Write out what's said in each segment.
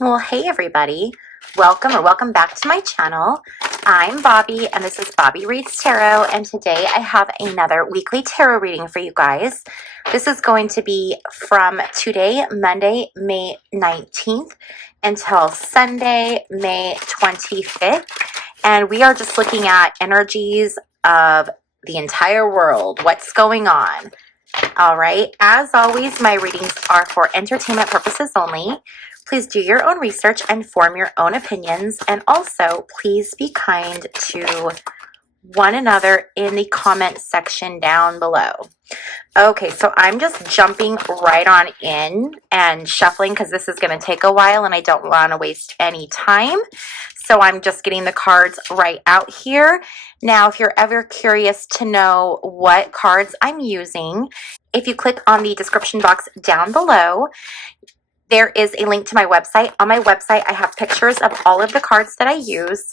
Well, hey everybody. Welcome back to my channel. I'm Bobbie and this is Bobbie Reads Tarot, and today I have another weekly tarot reading for you guys. This is going to be from today, Monday, May 19th until Sunday, May 25th. And we are just looking at energies of the entire world. What's going on? All right. As always, my readings are for entertainment purposes only. Please do your own research and form your own opinions. And also, please be kind to one another in the comment section down below. Okay, so I'm just jumping right on in and shuffling because this is going to take a while and I don't want to waste any time. So I'm just getting the cards right out here. Now, if you're ever curious to know what cards I'm using, if you click on the description box down below, there is a link to my website. On my website, I have pictures of all of the cards that I use,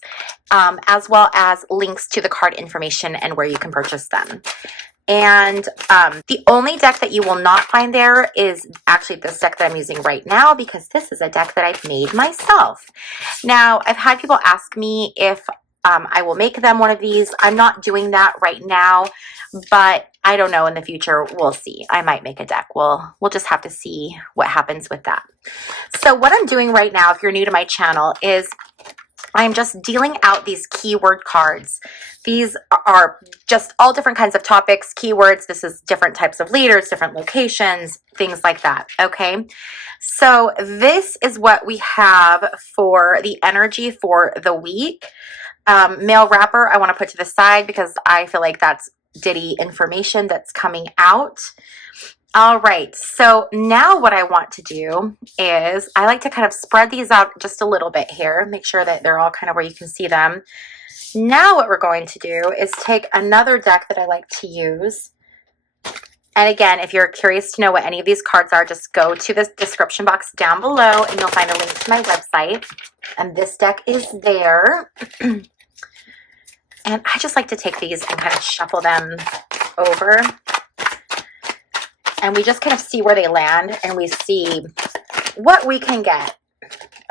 as well as links to the card information and where you can purchase them. And the only deck that you will not find there is actually this deck that I'm using right now, because this is a deck that I've made myself. Now, I've had people ask me if I will make them one of these. I'm not doing that right now, but I don't know, in the future, we'll see. I might make a deck. We'll just have to see what happens with that. So what I'm doing right now, if you're new to my channel, is I'm just dealing out these keyword cards. These are just all different kinds of topics, keywords. This is different types of leaders, different locations, things like that, okay? So this is what we have for the energy for the week. Male rapper, I want to put to the side because I feel like that's Diddy information that's coming out. All right, so now what I want to do is I like to kind of spread these out just a little bit here, make sure that they're all kind of where you can see them. Now what we're going to do is take another deck that I like to use. And again, if you're curious to know what any of these cards are, just go to the description box down below and you'll find a link to my website. And this deck is there. And I just like to take these and kind of shuffle them over. And we just kind of see where they land and we see what we can get.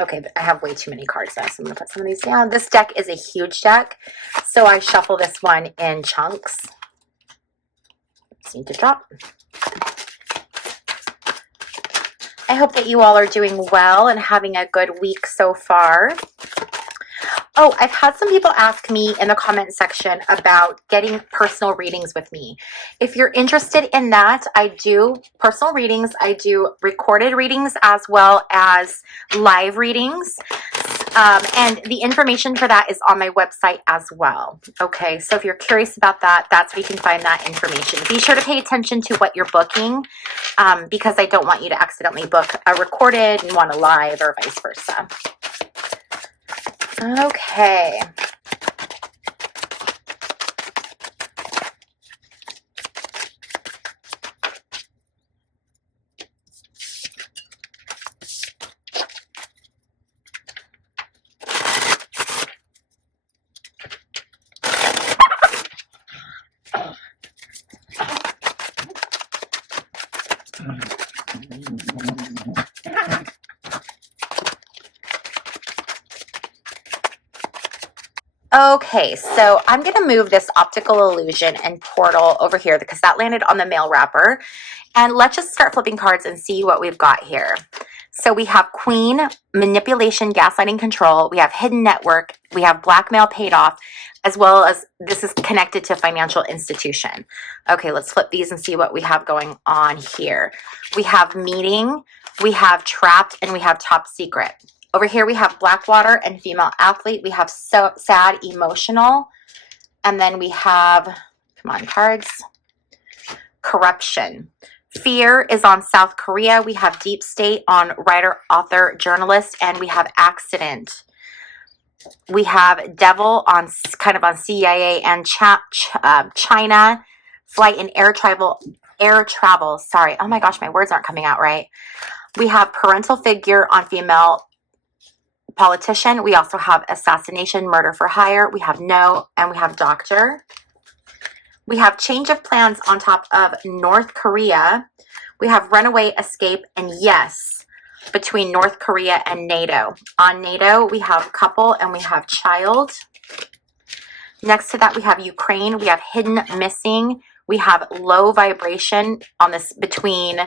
Okay, I have way too many cards now, so I'm going to put some of these down. This deck is a huge deck, so I shuffle this one in chunks. Just need to drop. I hope that you all are doing well and having a good week so far. Oh, I've had some people ask me in the comment section about getting personal readings with me. If you're interested in that, I do personal readings. I do recorded readings as well as live readings. And the information for that is on my website as well. Okay, so if you're curious about that, that's where you can find that information. Be sure to pay attention to what you're booking, because I don't want you to accidentally book a recorded and want a live or vice versa. Okay. Okay, so I'm going to move this optical illusion and portal over here because that landed on the male wrapper. And let's just start flipping cards and see what we've got here. So we have Queen, manipulation, gaslighting, control. We have hidden network. We have blackmail paid off, as well as this is connected to financial institution. Okay, let's flip these and see what we have going on here. We have meeting, we have trapped, and we have top secret. Over here, we have Blackwater and female athlete. We have so sad, emotional. And then we have, come on, cards, corruption. Fear is on South Korea. We have deep state on writer, author, journalist. And we have accident. We have devil on kind of on CIA and China. Flight and air travel. Sorry. Oh my gosh, my words aren't coming out right. We have parental figure on female politician. We also have assassination, murder for hire. We have no, and we have doctor. We have change of plans on top of North Korea. We have runaway, escape, and yes. between North Korea and NATO. On NATO, we have couple and we have child. Next to that, we have Ukraine. We have hidden missing. We have low vibration on this between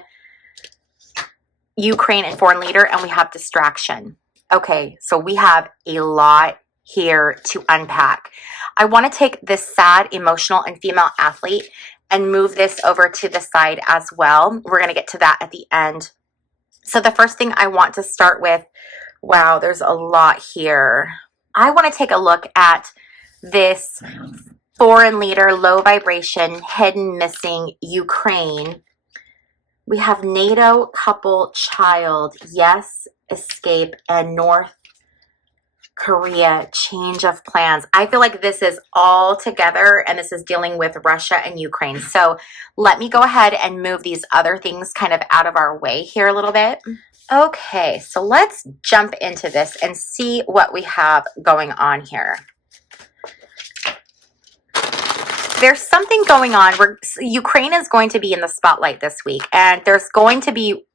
Ukraine and foreign leader, and we have distraction. Okay, so we have a lot here to unpack. I want to take this sad, emotional, and female athlete and move this over to the side as well. We're going to get to that at the end. So the first thing I want to start with, wow, there's a lot here. I want to take a look at this foreign leader, low vibration, hidden missing, Ukraine. We have NATO, couple, child, yes, escape, and North Korea, change of plans. I feel like this is all together, and this is dealing with Russia and Ukraine. So let me go ahead and move these other things kind of out of our way here a little bit. Okay, so let's jump into this and see what we have going on here. There's something going on where Ukraine is going to be in the spotlight this week, and there's going to be,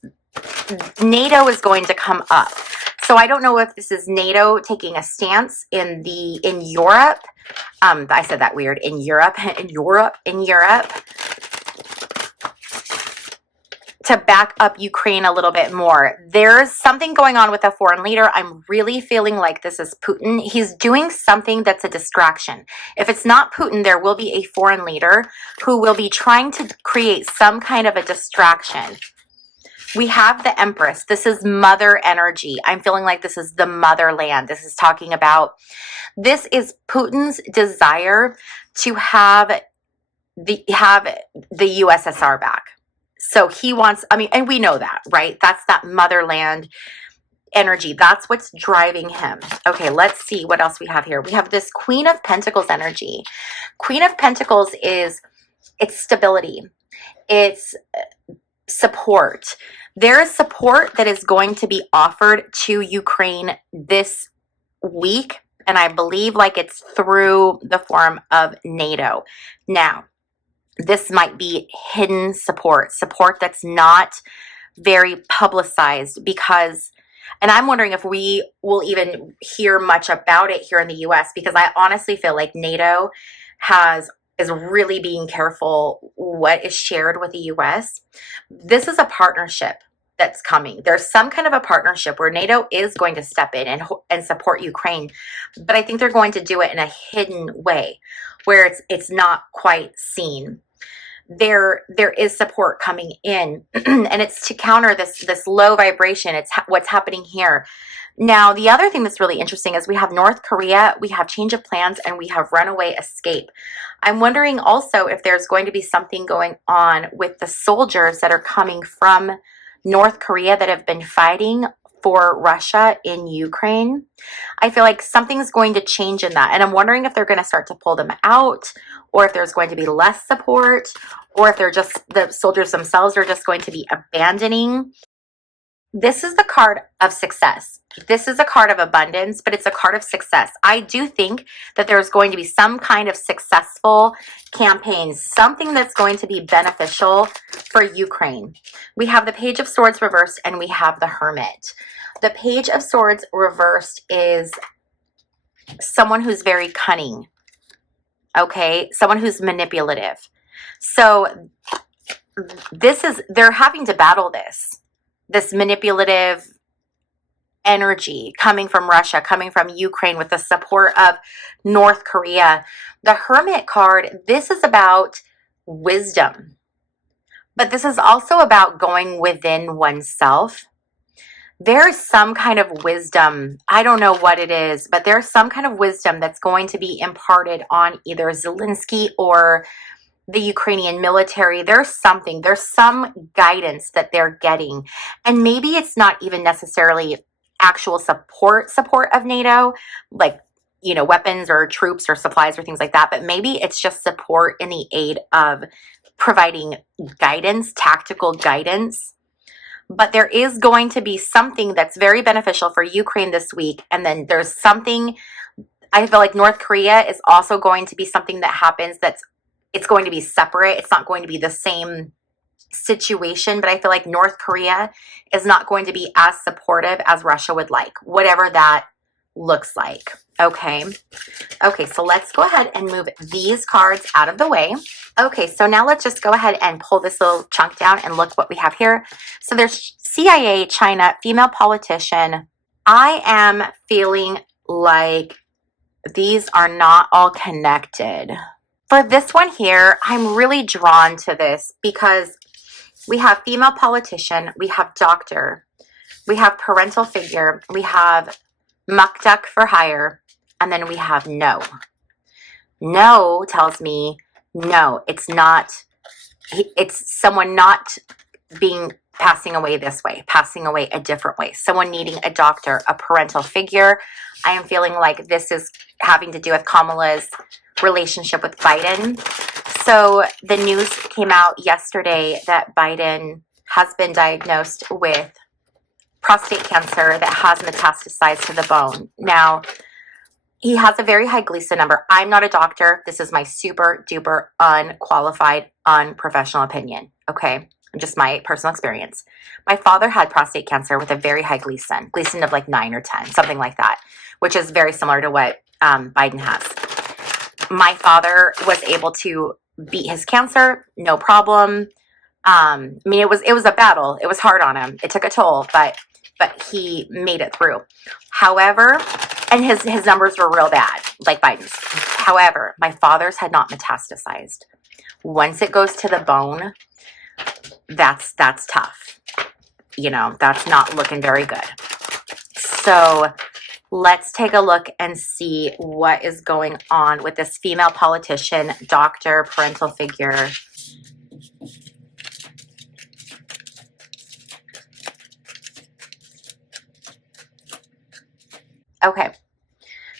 NATO is going to come up. So I don't know if this is NATO taking a stance in Europe. I said that weird, in Europe, to back up Ukraine a little bit more. There's something going on with a foreign leader. I'm really feeling like this is Putin. He's doing something that's a distraction. If it's not Putin, there will be a foreign leader who will be trying to create some kind of a distraction. We have the Empress. This is mother energy. I'm feeling like this is the motherland. This is talking about, this is Putin's desire to have the USSR back. So he wants, I mean, and we know that, right? That's that motherland energy. That's what's driving him. Okay, let's see what else we have here. We have this Queen of Pentacles energy. Queen of Pentacles is, it's stability. It's support. There is support that is going to be offered to Ukraine this week, and I believe like it's through the form of NATO. Now, this might be hidden support that's not very publicized, because, and I'm wondering if we will even hear much about it here in the US, because I honestly feel like NATO is really being careful what is shared with the US. This is a partnership that's coming. There's some kind of a partnership where NATO is going to step in and support Ukraine, but I think they're going to do it in a hidden way where it's not quite seen. There is support coming in, and it's to counter this low vibration. It's what's happening here. Now, the other thing that's really interesting is we have North Korea, we have change of plans, and we have runaway escape. I'm wondering also if there's going to be something going on with the soldiers that are coming from North Korea that have been fighting for Russia in Ukraine. I feel like something's going to change in that. And I'm wondering if they're going to start to pull them out, or if there's going to be less support, or if they're just, the soldiers themselves are just going to be abandoning. This is the card of success. This is a card of abundance, but it's a card of success. I do think that there's going to be some kind of successful campaign, something that's going to be beneficial for Ukraine. We have the Page of Swords reversed, and we have the Hermit. The Page of Swords reversed is someone who's very cunning, okay? Someone who's manipulative. So they're having to battle this manipulative energy coming from Russia, coming from Ukraine with the support of North Korea. The Hermit card, this is about wisdom, but this is also about going within oneself. There's some kind of wisdom, I don't know what it is, but there's some kind of wisdom that's going to be imparted on either Zelensky or the Ukrainian military. There's some guidance that they're getting, and maybe it's not even necessarily actual support of NATO, like, you know, weapons or troops or supplies or things like that, but maybe it's just support in the aid of providing guidance, tactical guidance. But there is going to be something that's very beneficial for Ukraine this week, and then there's something, I feel like North Korea is also going to be something that happens it's going to be separate. It's not going to be the same situation, but I feel like North Korea is not going to be as supportive as Russia would like, whatever that looks like. Okay. Okay, so let's go ahead and move these cards out of the way. Okay, so now let's just go ahead and pull this little chunk down and look what we have here. So there's CIA, China, female politician. I am feeling like these are not all connected. For this one here, I'm really drawn to this because we have female politician, we have doctor, we have parental figure, we have muck for hire, and then we have no. No tells me no, it's not, it's someone not passing away this way, passing away a different way, someone needing a doctor, a parental figure. I am feeling like this is having to do with Kamala's relationship with Biden. So the news came out yesterday that Biden has been diagnosed with prostate cancer that has metastasized to the bone. Now, he has a very high Gleason number. I'm not a doctor. This is my super duper unqualified, unprofessional opinion. Okay. Just my personal experience. My father had prostate cancer with a very high Gleason of like 9 or 10, something like that, which is very similar to what Biden has. My father was able to beat his cancer, no problem. I mean, it was a battle. It was hard on him. It took a toll, but he made it through. However, and his numbers were real bad, like Biden's. However, my father's had not metastasized. Once it goes to the bone, that's tough. You know, that's not looking very good. So let's take a look and see what is going on with this female politician, doctor, parental figure. Okay,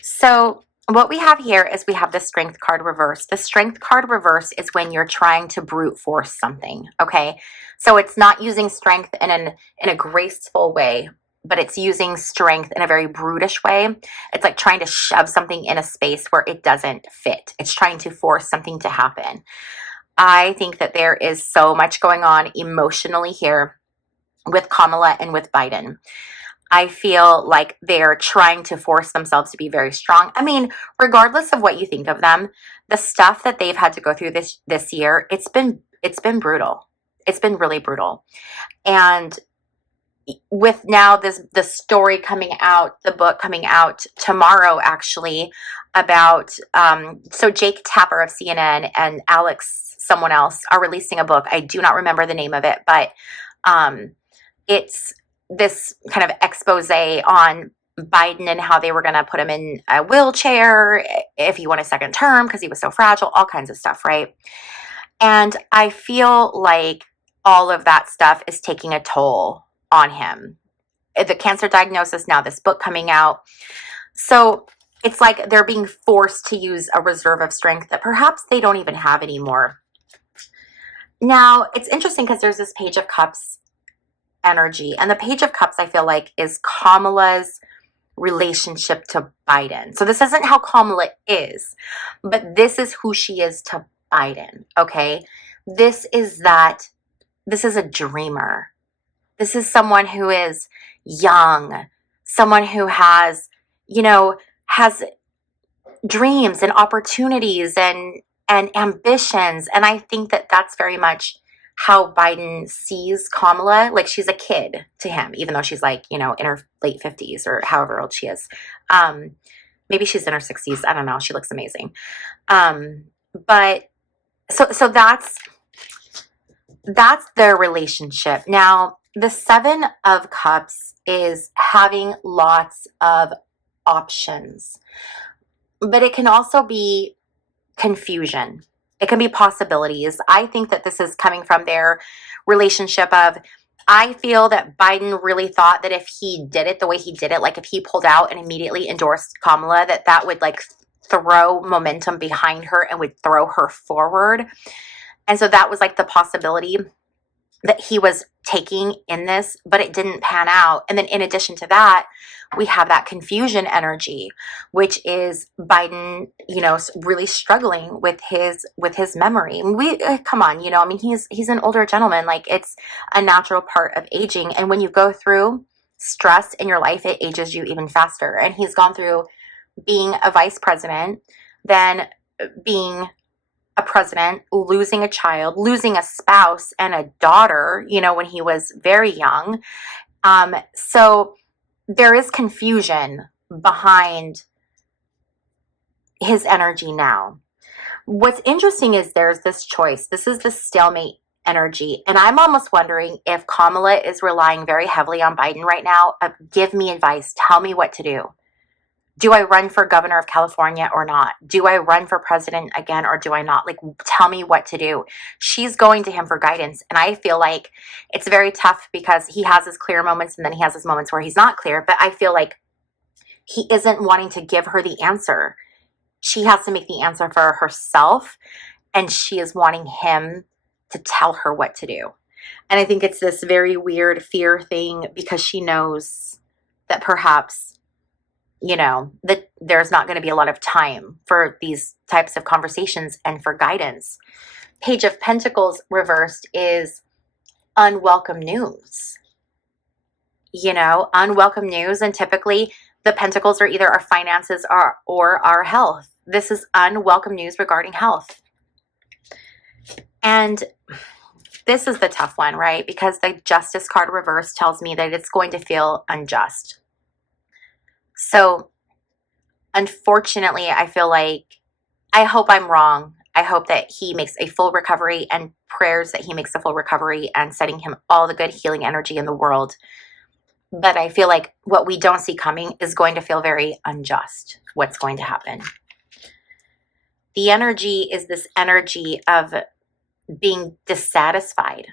so what we have here is we have the Strength card reverse. The Strength card reverse is when you're trying to brute force something, okay? So it's not using strength in a graceful way, but it's using strength in a very brutish way. It's like trying to shove something in a space where it doesn't fit. It's trying to force something to happen. I think that there is so much going on emotionally here with Kamala and with Biden. I feel like they're trying to force themselves to be very strong. I mean, regardless of what you think of them, the stuff that they've had to go through this year, it's been brutal. It's been really brutal. And with now the story coming out, the book coming out tomorrow actually about so Jake Tapper of CNN and Alex someone else are releasing a book. I do not remember the name of it, but it's this kind of expose on Biden and how they were going to put him in a wheelchair if he won a second term because he was so fragile, all kinds of stuff, right? And I feel like all of that stuff is taking a toll on him. The cancer diagnosis, now this book coming out. So it's like they're being forced to use a reserve of strength that perhaps they don't even have anymore. Now, it's interesting because there's this Page of Cups energy. And the Page of Cups, I feel like, is Kamala's relationship to Biden. So this isn't how Kamala is, but this is who she is to Biden, okay? This is a dreamer. This is someone who is young, someone who has dreams and opportunities and ambitions. And I think that that's very much how Biden sees Kamala. Like, she's a kid to him, even though she's like, in her late 50s or however old she is. Maybe she's in her 60s. I don't know. She looks amazing. But so that's their relationship. Now, the 7 of Cups is having lots of options, but it can also be confusion. It can be possibilities. I think that this is coming from their relationship of, I feel that Biden really thought that if he did it the way he did it, like if he pulled out and immediately endorsed Kamala, that would like throw momentum behind her and would throw her forward. And so that was like the possibility. that he was taking in this, but it didn't pan out. And then in addition to that, we have that confusion energy, which is Biden, really struggling with his memory. We come on, I mean, he's an older gentleman. Like, it's a natural part of aging. And when you go through stress in your life, it ages you even faster. And he's gone through being a vice president, then being a president, losing a child, losing a spouse and a daughter, when he was very young. So there is confusion behind his energy now. What's interesting is there's this choice. This is the stalemate energy. And I'm almost wondering if Kamala is relying very heavily on Biden right now. Give me advice. Tell me what to do. Do I run for governor of California or not? Do I run for president again or do I not? Like, tell me what to do. She's going to him for guidance. And I feel like it's very tough because he has his clear moments and then he has his moments where he's not clear. But I feel like he isn't wanting to give her the answer. She has to make the answer for herself. And she is wanting him to tell her what to do. And I think it's this very weird fear thing because she knows that perhaps that there's not going to be a lot of time for these types of conversations and for guidance. Page of Pentacles reversed is unwelcome news. Unwelcome news. And typically the pentacles are either our finances or our health. This is unwelcome news regarding health. And this is the tough one, right? Because the Justice card reversed tells me that it's going to feel unjust. So, unfortunately, I feel like, I hope I'm wrong. I hope that he makes a full recovery and prayers that he makes a full recovery and sending him all the good healing energy in the world. But I feel like what we don't see coming is going to feel very unjust, what's going to happen. The energy is this energy of being dissatisfied,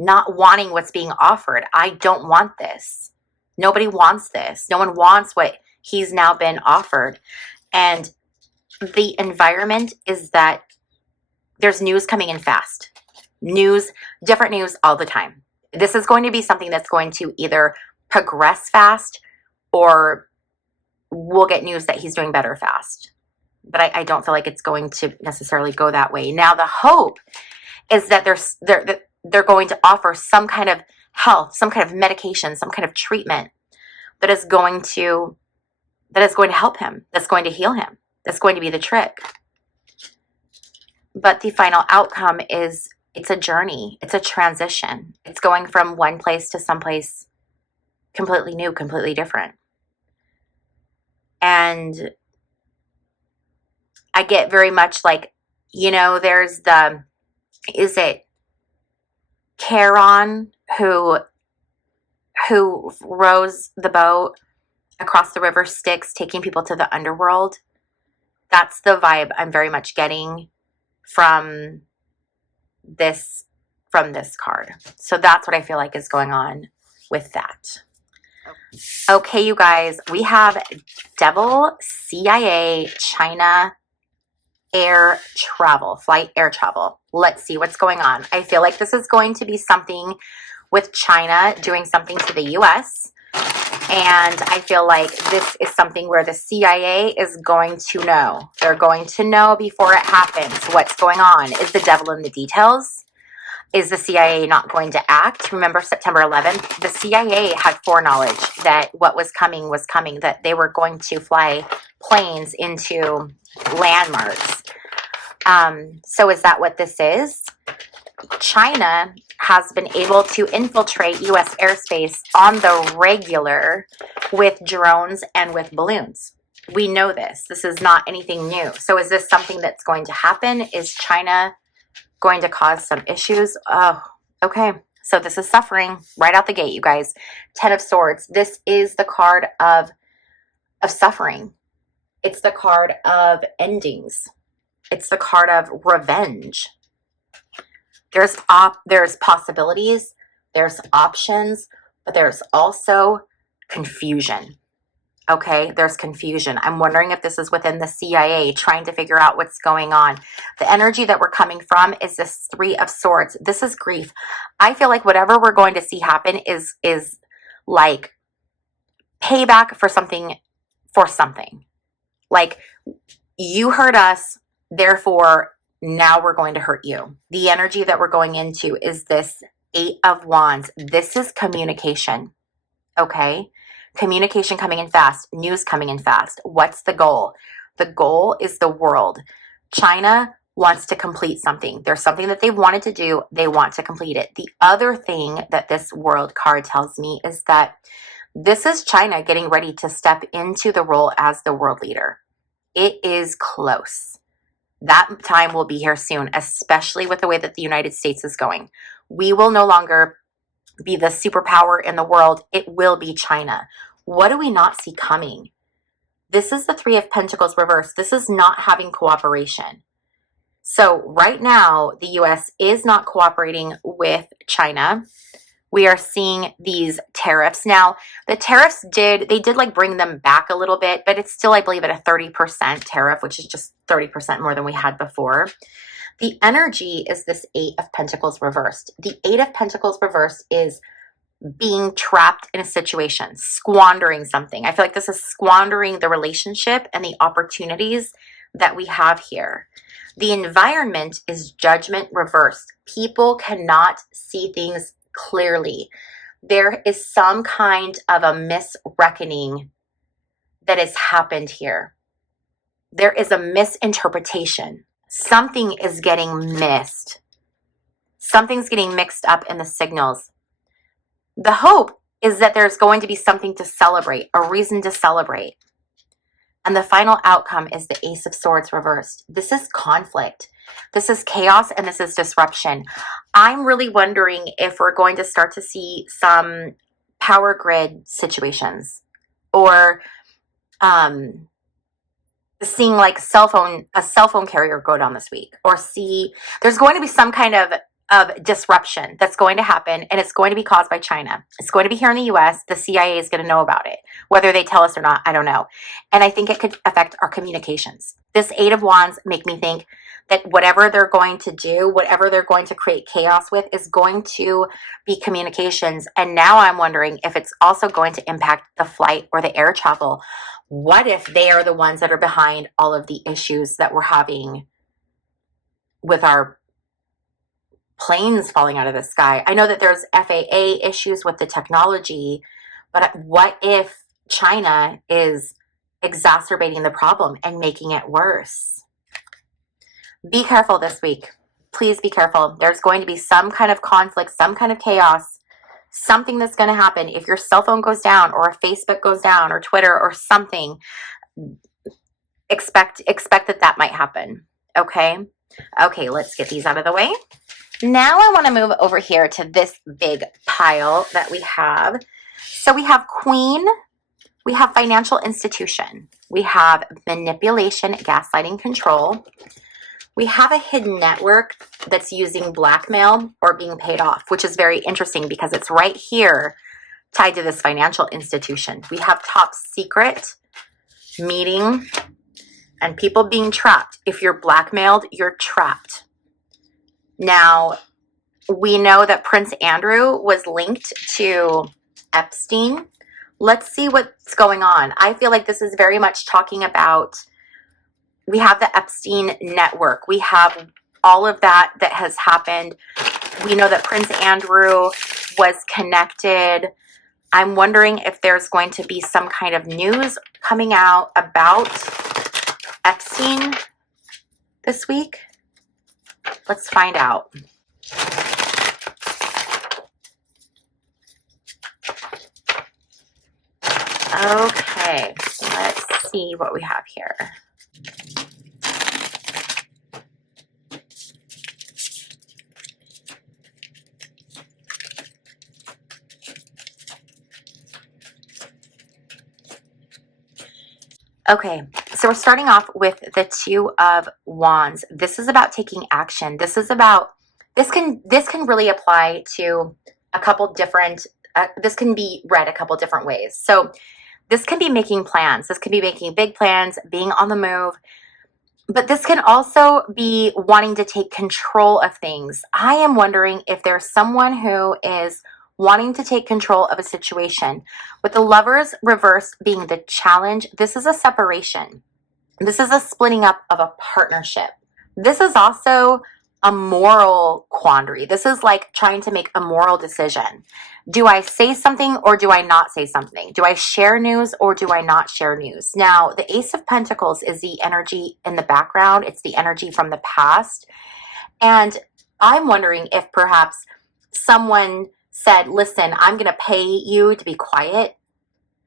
not wanting what's being offered. I don't want this. Nobody wants this. No one wants what he's now been offered. And the environment is that there's news coming in fast. Different news all the time. This is going to be something that's going to either progress fast or we'll get news that he's doing better fast. But I don't feel like it's going to necessarily go that way. Now, the hope is that they're going to offer some kind of health, some kind of medication, some kind of treatment that is going to help him, that's going to heal him, that's going to be the trick. But the final outcome is it's a journey, it's a transition. It's going from one place to someplace completely new, completely different. And I get very much like, there's is it Charon who rows the boat across the river Styx, taking people to the underworld? That's the vibe I'm very much getting from this card. So that's what I feel like is going on with that. Okay, you guys, we have Devil, CIA, China, flight air travel. Let's see what's going on. I feel like this is going to be something with China doing something to the US. And I feel like this is something where the CIA is going to know. They're going to know before it happens what's going on. Is the devil in the details? Is the CIA not going to act? Remember September 11th? The CIA had foreknowledge that what was coming, that they were going to fly planes into landmarks. So is that what this is? China has been able to infiltrate U.S. airspace on the regular with drones and with balloons. We know this. This is not anything new. So is this something that's going to happen? Is China going to cause some issues? Oh, okay. So this is suffering right out the gate, you guys. 10 of Swords. This is the card of suffering. It's the card of endings. It's the card of revenge. There's possibilities, there's options, but there's also confusion. Okay, there's confusion. I'm wondering if this is within the CIA trying to figure out what's going on. The energy that we're coming from is this Three of Swords. This is grief. I feel like whatever we're going to see happen is like payback for something, Like, you hurt us, therefore now we're going to hurt you. The energy that we're going into is this Eight of Wands. This is communication. Okay? Communication coming in fast, news coming in fast. What's the goal? The goal is the world. China wants to complete something. There's something that they wanted to do. They want to complete it. The other thing that this world card tells me is that this is China getting ready to step into the role as the world leader. It is close. That time will be here soon, especially with the way that the United States is going. We will no longer be the superpower in the world. It will be China. What do we not see coming? This is the Three of Pentacles reversed. This is not having cooperation. So right now, the US is not cooperating with China. We are seeing these tariffs. Now, the tariffs did like bring them back a little bit, but it's still, I believe, at a 30% tariff, which is just 30% more than we had before. The energy is this Eight of Pentacles reversed. The Eight of Pentacles reversed is being trapped in a situation, squandering something. I feel like this is squandering the relationship and the opportunities that we have here. The environment is Judgment reversed. People cannot see things clearly. There is some kind of a misreckoning that has happened here. There is a misinterpretation. Something is getting missed. Something's getting mixed up in the signals. The hope is that there's going to be something to celebrate, a reason to celebrate. And the final outcome is the Ace of Swords reversed. This is conflict. This is chaos, and this is disruption. I'm really wondering if we're going to start to see some power grid situations, or seeing like a cell phone carrier go down this week, or there's going to be some kind of disruption that's going to happen, and it's going to be caused by China. It's going to be here in the US. The CIA is going to know about it. Whether they tell us or not, I don't know. And I think it could affect our communications. This Eight of Wands make me think that whatever they're going to do, whatever they're going to create chaos with, is going to be communications. And now I'm wondering if it's also going to impact the flight or the air travel. What if they are the ones that are behind all of the issues that we're having with our planes falling out of the sky? I know that there's FAA issues with the technology, but what if China is exacerbating the problem and making it worse? Be careful this week. Please be careful. There's going to be some kind of conflict, some kind of chaos, something that's going to happen. If your cell phone goes down, or if Facebook goes down, or Twitter, or something, expect that might happen. Okay, let's get these out of the way. Now I want to move over here to this big pile that we have. So we have Queen, we have financial institution, we have manipulation, gaslighting, control. We have a hidden network that's using blackmail or being paid off, which is very interesting because it's right here tied to this financial institution. We have top secret, meeting, and people being trapped. If you're blackmailed, you're trapped. Now, we know that Prince Andrew was linked to Epstein. Let's see what's going on. I feel like this is very much talking about, we have the Epstein network. We have all of that has happened. We know that Prince Andrew was connected. I'm wondering if there's going to be some kind of news coming out about Epstein this week. Let's find out. Okay, let's see what we have here. Okay, so we're starting off with the Two of Wands. This is about taking action. This is about, this can really apply to a couple different, this can be read a couple different ways. So This can be making plans. This can be making big plans, being on the move. But this can also be wanting to take control of things. I am wondering if there's someone who is wanting to take control of a situation. With the Lovers reversed being the challenge, this is a separation. This is a splitting up of a partnership. This is also a moral quandary. This is like trying to make a moral decision. Do I say something or do I not say something? Do I share news or do I not share news? Now, the Ace of Pentacles is the energy in the background. It's the energy from the past. And I'm wondering if perhaps someone said, listen, I'm going to pay you to be quiet,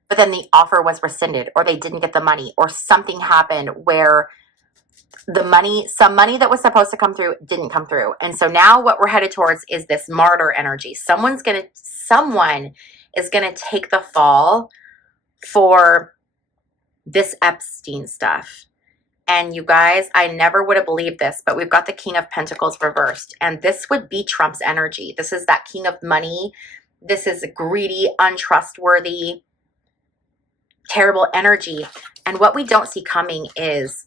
but then the offer was rescinded, or they didn't get the money, or something happened where some money that was supposed to come through didn't come through. And so now what we're headed towards is this martyr energy. Someone is going to take the fall for this Epstein stuff. And you guys, I never would have believed this, but we've got the King of Pentacles reversed. And this would be Trump's energy. This is that king of money. This is greedy, untrustworthy, terrible energy. And what we don't see coming is,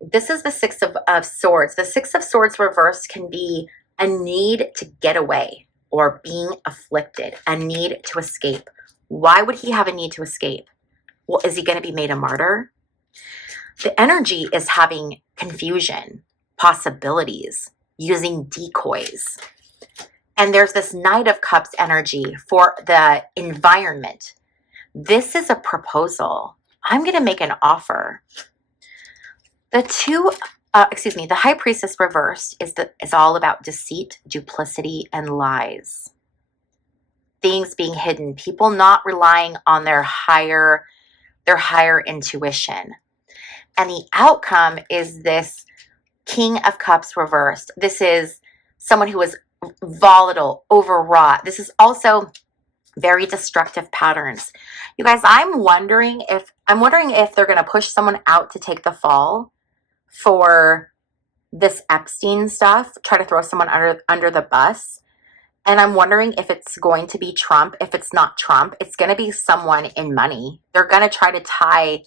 this is the Six of Swords. The Six of Swords reversed can be a need to get away or being afflicted, a need to escape. Why would he have a need to escape? Well, is he going to be made a martyr? The energy is having confusion, possibilities, using decoys. And there's this Knight of Cups energy for the environment. This is a proposal. I'm going to make an offer. The High Priestess reversed is all about deceit, duplicity, and lies. Things being hidden, people not relying on their higher intuition. And the outcome is this King of Cups reversed. This is someone who is volatile, overwrought. This is also very destructive patterns. You guys, I'm wondering if they're going to push someone out to take the fall for this Epstein stuff, try to throw someone under the bus. And I'm wondering if it's going to be Trump. If it's not Trump, it's going to be someone in money. They're going to try to tie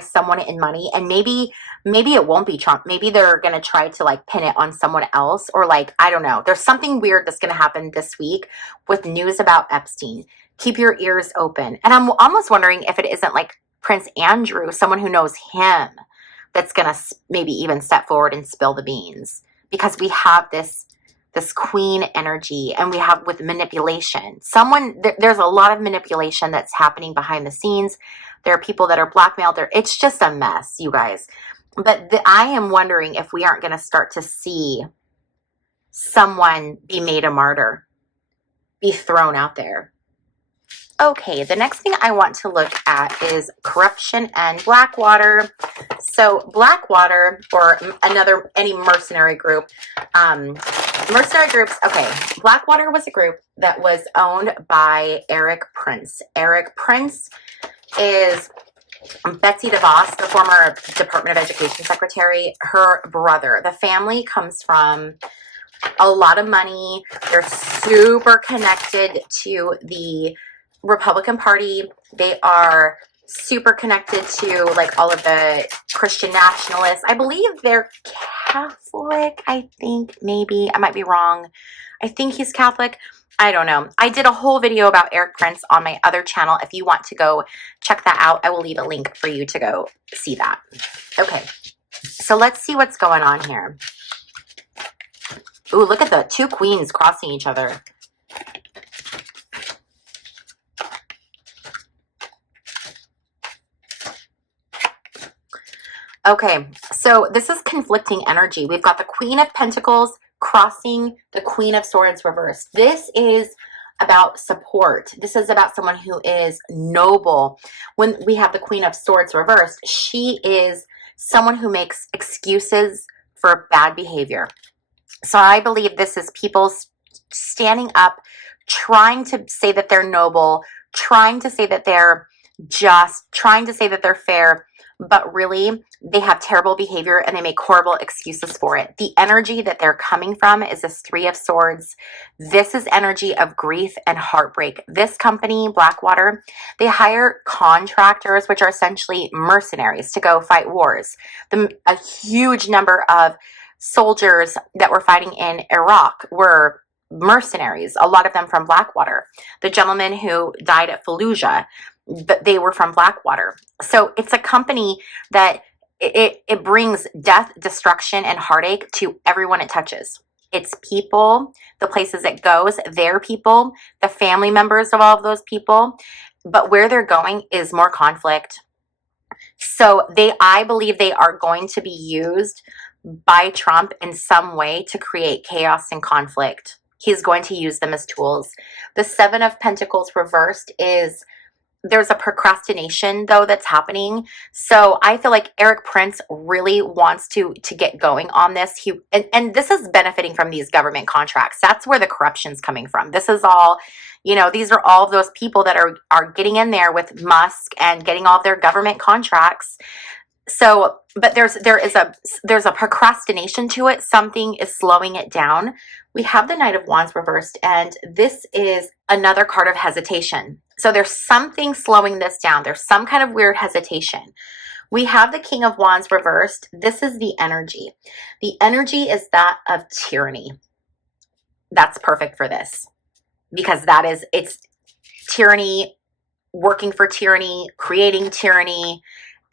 someone in money, and maybe it won't be Trump. Maybe they're going to try to like pin it on someone else, or like, I don't know. There's something weird that's going to happen this week with news about Epstein. Keep your ears open. And I'm almost wondering if it isn't like Prince Andrew, someone who knows him, that's going to maybe even step forward and spill the beans, because we have this queen energy, and we have with manipulation. There's a lot of manipulation that's happening behind the scenes. There are people that are blackmailed. It's just a mess, you guys. But I am wondering if we aren't going to start to see someone be made a martyr, be thrown out there. Okay, the next thing I want to look at is corruption and Blackwater. So Blackwater, or any mercenary group, mercenary groups, okay, Blackwater was a group that was owned by Eric Prince. Eric Prince is Betsy DeVos, the former Department of Education secretary, her brother. The family comes from a lot of money. They're super connected to the Republican Party. They are super connected to like all of the Christian nationalists. I believe they're Catholic. I think, maybe I might be wrong. I think he's Catholic. I don't know. I did a whole video about Eric Prince on my other channel. If you want to go check that out, I will leave a link for you to go see that. Okay, so let's see what's going on here. Ooh, look at the two queens crossing each other. Okay, so this is conflicting energy. We've got the Queen of Pentacles crossing the Queen of Swords reversed. This is about support. This is about someone who is noble. When we have the Queen of Swords reversed, she is someone who makes excuses for bad behavior. So I believe this is people standing up, trying to say that they're noble, trying to say that they're just, trying to say that they're fair, but really they have terrible behavior and they make horrible excuses for it. The energy that they're coming from is this Three of Swords. This is energy of grief and heartbreak. This company, Blackwater, they hire contractors, which are essentially mercenaries, to go fight wars. A huge number of soldiers that were fighting in Iraq were mercenaries, a lot of them from Blackwater. The gentleman who died at Fallujah, but they were from Blackwater. So it's a company that it brings death, destruction, and heartache to everyone it touches. It's people, the places it goes, their people, the family members of all of those people. But where they're going is more conflict. So I believe they are going to be used by Trump in some way to create chaos and conflict. He's going to use them as tools. The Seven of Pentacles reversed is, there's a procrastination though that's happening. So I feel like Eric Prince really wants to get going on this. And this is benefiting from these government contracts. That's where the corruption's coming from. This is all, these are all of those people that are getting in there with Musk and getting all of their government contracts. So, but there's a procrastination to it. Something is slowing it down. We have the Knight of Wands reversed, and this is another card of hesitation. So there's something slowing this down. There's some kind of weird hesitation. We have the King of Wands reversed. This is the energy. The energy is that of tyranny. That's perfect for this because it's tyranny, working for tyranny, creating tyranny.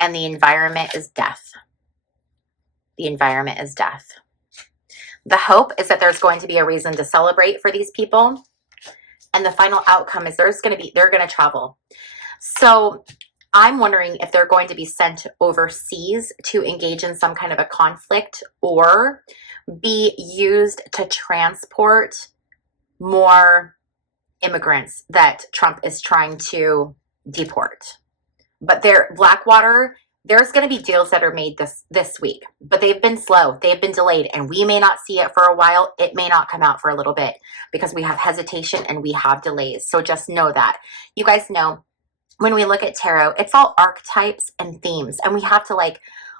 And the environment is death. The environment is death. The hope is that there's going to be a reason to celebrate for these people. And the final outcome is they're going to travel. So I'm wondering if they're going to be sent overseas to engage in some kind of a conflict or be used to transport more immigrants that Trump is trying to deport. But Blackwater, there's going to be deals that are made this week, but they've been slow. They've been delayed, and we may not see it for a while. It may not come out for a little bit because we have hesitation and we have delays. So just know that. You guys know when we look at tarot, it's all archetypes and themes, and we have to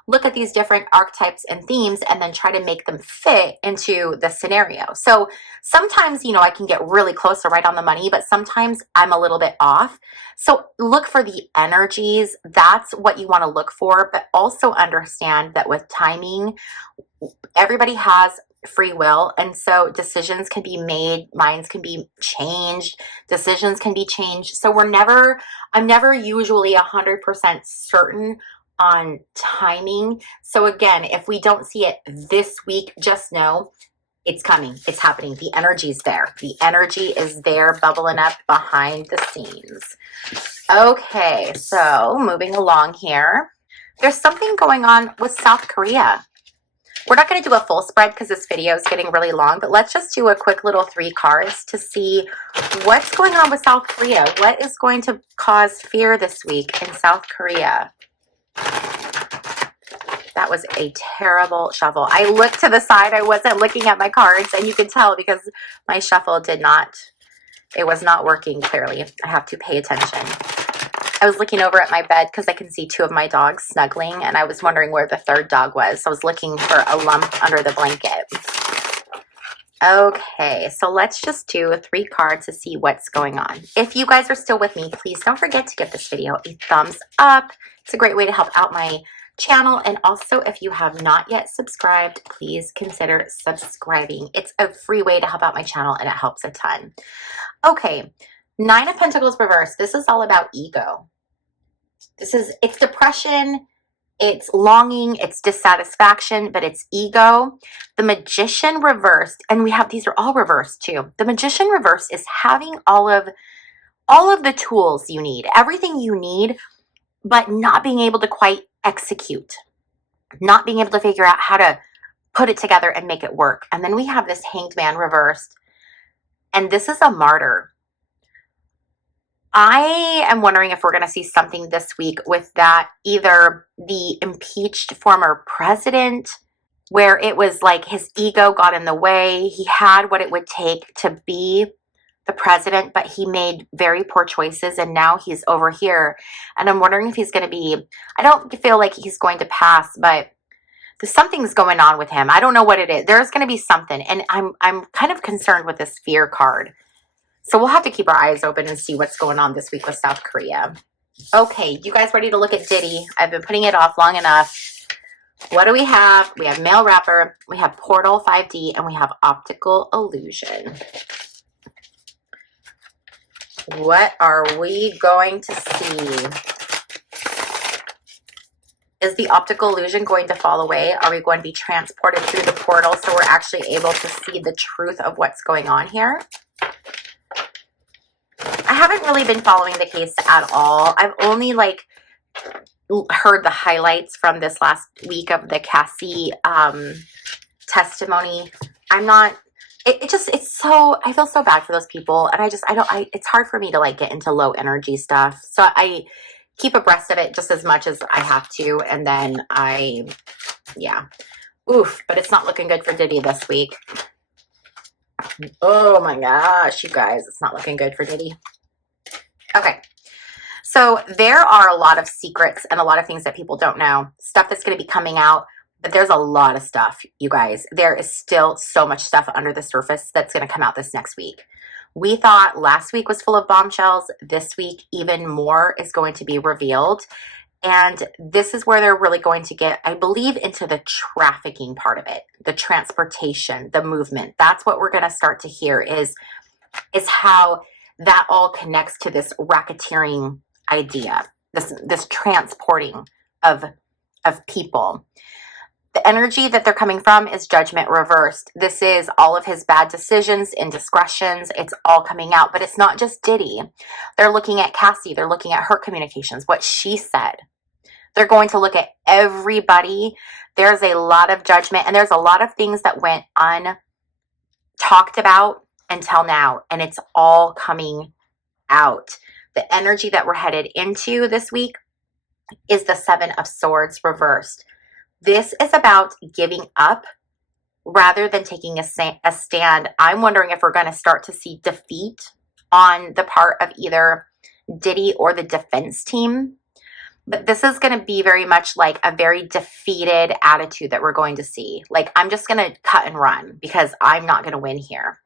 look at these different archetypes and themes and then try to make them fit into the scenario. So sometimes, I can get really close or right on the money, but sometimes I'm a little bit off. So look for the energies. That's what you want to look for, but also understand that with timing, everybody has free will. And so decisions can be made, minds can be changed, decisions can be changed. So I'm never usually 100% certain on timing. So again, if we don't see it this week, just know it's coming. It's happening. The energy's there. The energy is there bubbling up behind the scenes. Okay, so moving along here. There's something going on with South Korea. We're not going to do a full spread because this video is getting really long, but let's just do a quick little 3 cards to see what's going on with South Korea. What is going to cause fear this week in South Korea? That was a terrible shuffle. I looked to the side. I wasn't looking at my cards, and you can tell because my shuffle it was not working clearly. I have to pay attention. I was looking over at my bed because I can see 2 of my dogs snuggling, and I was wondering where the 3rd dog was. So I was looking for a lump under the blanket. Okay, so let's just do 3 cards to see what's going on. If you guys are still with me, please don't forget to give this video a thumbs up. It's a great way to help out my channel. And also, if you have not yet subscribed, please consider subscribing. It's a free way to help out my channel, and it helps a ton. Okay, 9 of Pentacles reversed. This is all about ego. It's depression, it's longing, it's dissatisfaction, but it's ego. The Magician reversed, and these are all reversed too. The Magician reversed is having all of the tools you need, everything you need, but not being able to quite execute, not being able to figure out how to put it together and make it work. And then we have this Hanged Man reversed, and this is a martyr. I am wondering if we're going to see something this week with that, either the impeached former president, where it was like his ego got in the way. He had what it would take to be the president, but he made very poor choices, and now he's over here. And I'm wondering if he's going to be, I don't feel like he's going to pass, but something's going on with him. I don't know what it is. There's going to be something, and I'm kind of concerned with this fear card. So we'll have to keep our eyes open and see what's going on this week with South Korea. Okay, you guys ready to look at Diddy? I've been putting it off long enough. What do we have? We have male rapper, we have portal 5D, and we have optical illusion. What are we going to see? Is the optical illusion going to fall away? Are we going to be transported through the portal so we're actually able to see the truth of what's going on here? I haven't really been following the case at all. I've only like heard the highlights from this last week of the Cassie testimony. I'm not, it's so, I feel so bad for those people. And it's hard for me to like get into low energy stuff. So I keep abreast of it just as much as I have to. And then yeah. Oof, but it's not looking good for Diddy this week. Oh my gosh, you guys, it's not looking good for Diddy. Okay. So there are a lot of secrets and a lot of things that people don't know. Stuff that's going to be coming out. But there's a lot of stuff, you guys. There is still so much stuff under the surface that's going to come out this next week. We thought last week was full of bombshells. This week, even more is going to be revealed. And this is where they're really going to get, I believe, into the trafficking part of it. The transportation, the movement. That's what we're going to start to hear is how that all connects to this racketeering idea. This transporting of people. The energy that they're coming from is judgment reversed. This is all of his bad decisions, indiscretions. It's all coming out. But it's not just Diddy. They're looking at Cassie. They're looking at her communications, what she said. They're going to look at everybody. There's a lot of judgment. And there's a lot of things that went untalked about until now. And it's all coming out. The energy that we're headed into this week is the 7 of Swords reversed. This is about giving up rather than taking a stand. I'm wondering if we're going to start to see defeat on the part of either Diddy or the defense team. But this is going to be very much like a very defeated attitude that we're going to see. Like, I'm just going to cut and run because I'm not going to win here.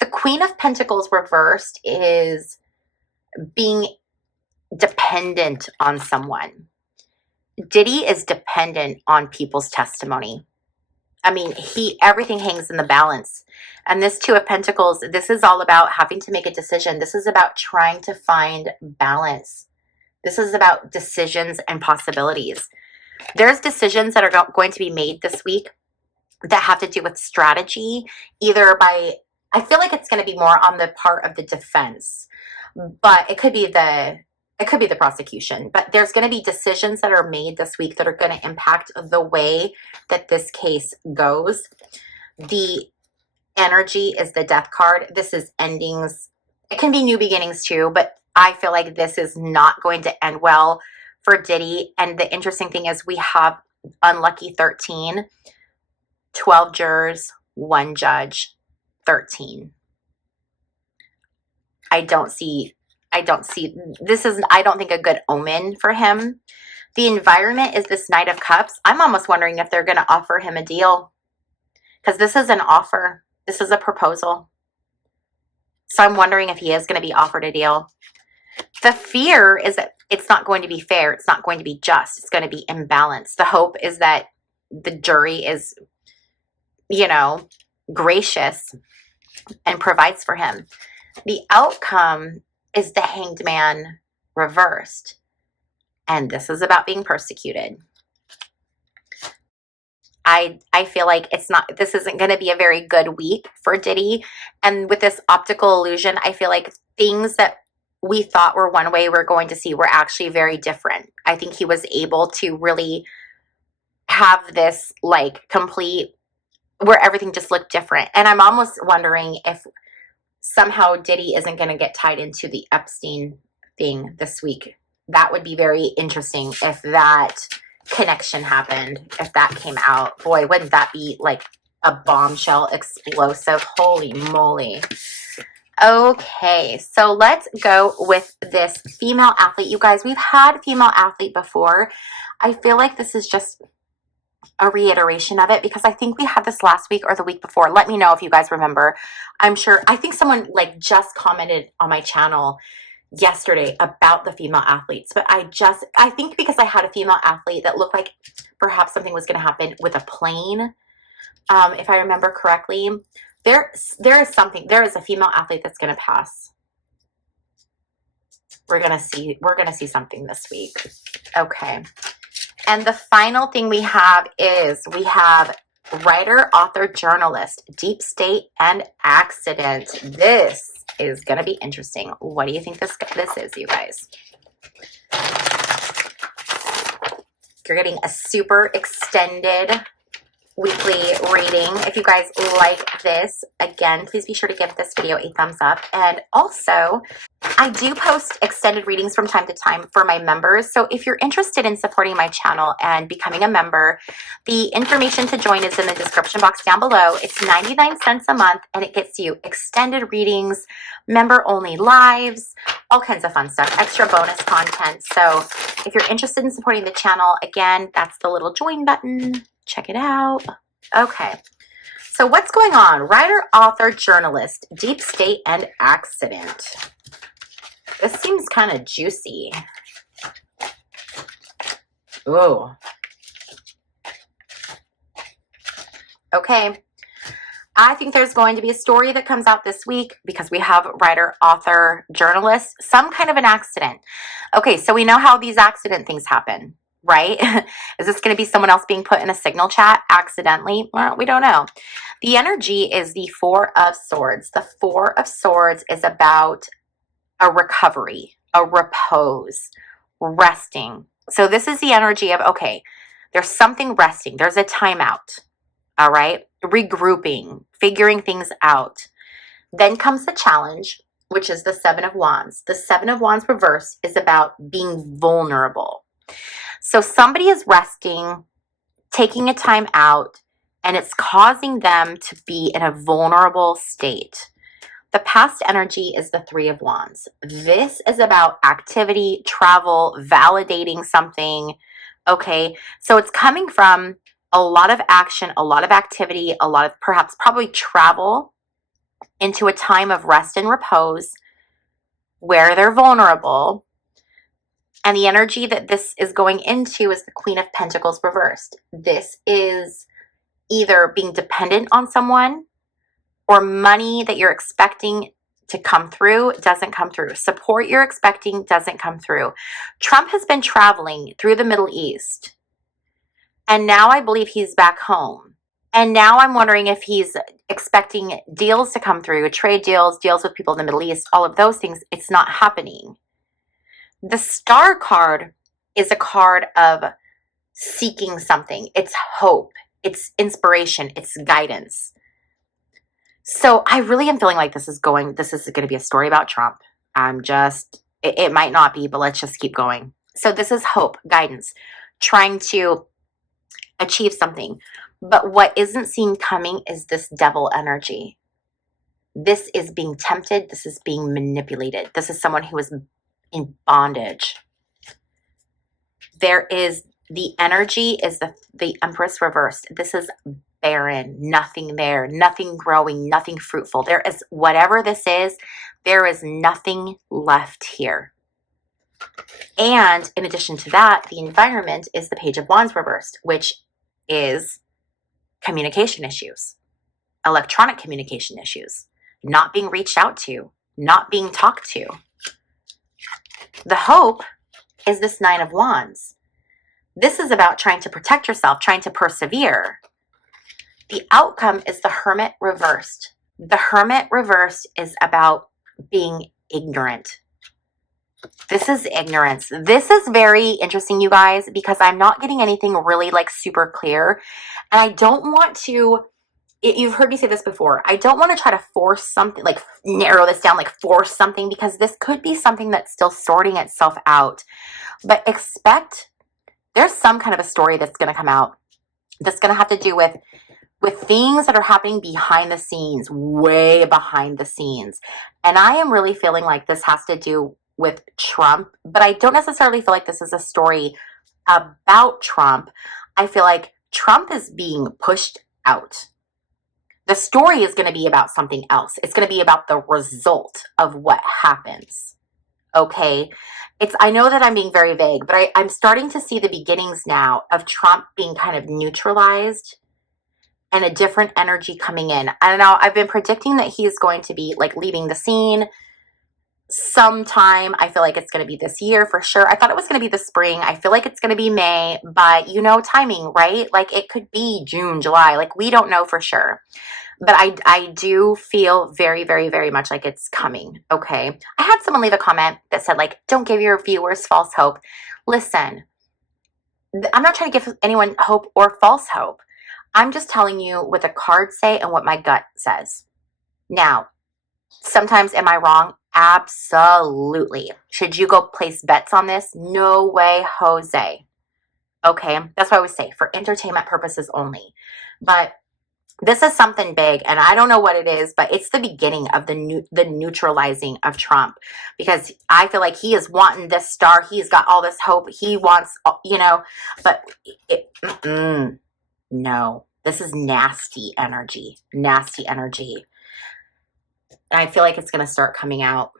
The Queen of Pentacles reversed is being dependent on someone. Diddy is dependent on people's testimony. I mean, everything hangs in the balance. And this 2 of Pentacles, this is all about having to make a decision. This is about trying to find balance. This is about decisions and possibilities. There's decisions that are going to be made this week that have to do with strategy, either by, I feel like it's going to be more on the part of the defense, but it could be the prosecution. But there's going to be decisions that are made this week that are going to impact the way that this case goes. The energy is the Death card. This is endings. It can be new beginnings too, but I feel like this is not going to end well for Diddy. And the interesting thing is we have unlucky 13, 12 jurors, 1 judge, 13. I don't think a good omen for him. The environment is this Knight of Cups. I'm almost wondering if they're going to offer him a deal, because this is an offer. This is a proposal. So I'm wondering if he is going to be offered a deal. The fear is that it's not going to be fair. It's not going to be just. It's going to be imbalanced. The hope is that the jury is, gracious and provides for him. The outcome is the Hanged Man reversed. And this is about being persecuted. I feel like this isn't going to be a very good week for Diddy. And with this optical illusion, I feel like things that we thought were one way we're going to see were actually very different. I think he was able to really have this like complete, where everything just looked different. And I'm almost wondering if somehow Diddy isn't going to get tied into the Epstein thing this week. That would be very interesting if that connection happened, if that came out. Boy, wouldn't that be like a bombshell explosive? Holy moly. Okay, so let's go with this female athlete. You guys, we've had female athlete before. I feel like this is just a reiteration of it because I think we had this last week or the week before. Let me know if you guys remember. I'm sure, I think someone like just commented on my channel yesterday about the female athletes, but I think because I had a female athlete that looked like perhaps something was going to happen with a plane. If I remember correctly, there is a female athlete that's going to pass. We're going to see something this week. Okay. And the final thing we have writer, author, journalist, deep state, and accident. This is going to be interesting. What do you think this is, you guys? You're getting a super extended weekly reading. If you guys like this, again, please be sure to give this video a thumbs up. And also, I do post extended readings from time to time for my members. So if you're interested in supporting my channel and becoming a member, the information to join is in the description box down below. It's 99 cents a month and it gets you extended readings, member-only lives, all kinds of fun stuff, extra bonus content. So if you're interested in supporting the channel, again, that's the little join button. Check it out. Okay. So what's going on? Writer, author, journalist, deep state, and accident. This seems kind of juicy. Ooh. Okay. I think there's going to be a story that comes out this week because we have writer, author, journalist, some kind of an accident. Okay, so we know how these accident things happen, right? Is this going to be someone else being put in a signal chat accidentally? Well, we don't know. The energy is the Four of Swords. The Four of Swords is about a recovery, a repose, resting. So this is the energy of, okay, there's something resting. There's a timeout. All right. Regrouping, figuring things out. Then comes the challenge, which is the Seven of Wands. The Seven of Wands reverse is about being vulnerable. So somebody is resting, taking a time out, and it's causing them to be in a vulnerable state. The past energy is the Three of Wands. This is about activity, travel, validating something. Okay, so it's coming from a lot of action, a lot of activity, a lot of probably travel into a time of rest and repose where they're vulnerable. And the energy that this is going into is the Queen of Pentacles reversed. This is either being dependent on someone or money that you're expecting to come through doesn't come through. Support you're expecting doesn't come through. Trump has been traveling through the Middle East. And now I believe he's back home. And now I'm wondering if he's expecting deals to come through, trade deals, deals with people in the Middle East, all of those things. It's not happening. The Star card is a card of seeking something. It's hope. It's inspiration. It's guidance. So I really am feeling like this is going to be a story about Trump. It might not be, but let's just keep going. So this is hope, guidance, trying to achieve something. But what isn't seen coming is this devil energy. This is being tempted. This is being manipulated. This is someone who is in bondage. There is the energy is the Empress reversed. This is barren, nothing there, nothing growing, nothing fruitful. There is, whatever this is, there is nothing left here. And in addition to that, the environment is the Page of Wands reversed, which is communication issues, electronic communication issues, not being reached out to, not being talked to. The hope is this Nine of Wands. This is about trying to protect yourself, trying to persevere. The outcome is the Hermit reversed. The Hermit reversed is about being ignorant. This is ignorance. This is very interesting, you guys, because I'm not getting anything really like super clear. And I don't want to, you've heard me say this before, I don't want to try to force something, like narrow this down, like force something, because this could be something that's still sorting itself out. But expect there's some kind of a story that's going to come out that's going to have to do with with things that are happening behind the scenes, way behind the scenes. And I am really feeling like this has to do with Trump, but I don't necessarily feel like this is a story about Trump. I feel like Trump is being pushed out. The story is going to be about something else. It's going to be about the result of what happens. Okay. I know that I'm being very vague, but I'm starting to see the beginnings now of Trump being kind of neutralized and a different energy coming in. I don't know. I've been predicting that he's going to be like leaving the scene sometime. I feel like it's going to be this year for sure. I thought it was going to be the spring. I feel like it's going to be May, but you know, timing, right? Like it could be June, July. Like we don't know for sure. But I do feel very, very, very much like it's coming. Okay. I had someone leave a comment that said, like, don't give your viewers false hope. Listen, I'm not trying to give anyone hope or false hope. I'm just telling you what the cards say and what my gut says. Now, sometimes am I wrong? Absolutely. Should you go place bets on this? No way, Jose. Okay. That's what I always say, for entertainment purposes only. But this is something big, and I don't know what it is, but it's the beginning of the neutralizing of Trump, because I feel like he is wanting this star. He's got all this hope. He wants, you know, but no, this is nasty energy, nasty energy. And I feel like it's going to start coming out.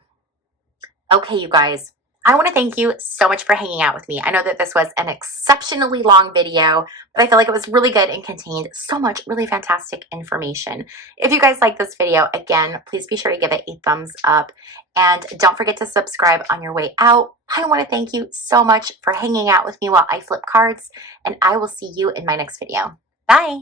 Okay, you guys. I want to thank you so much for hanging out with me. I know that this was an exceptionally long video, but I feel like it was really good and contained so much really fantastic information. If you guys like this video, again, please be sure to give it a thumbs up and don't forget to subscribe on your way out. I want to thank you so much for hanging out with me while I flip cards, and I will see you in my next video. Bye.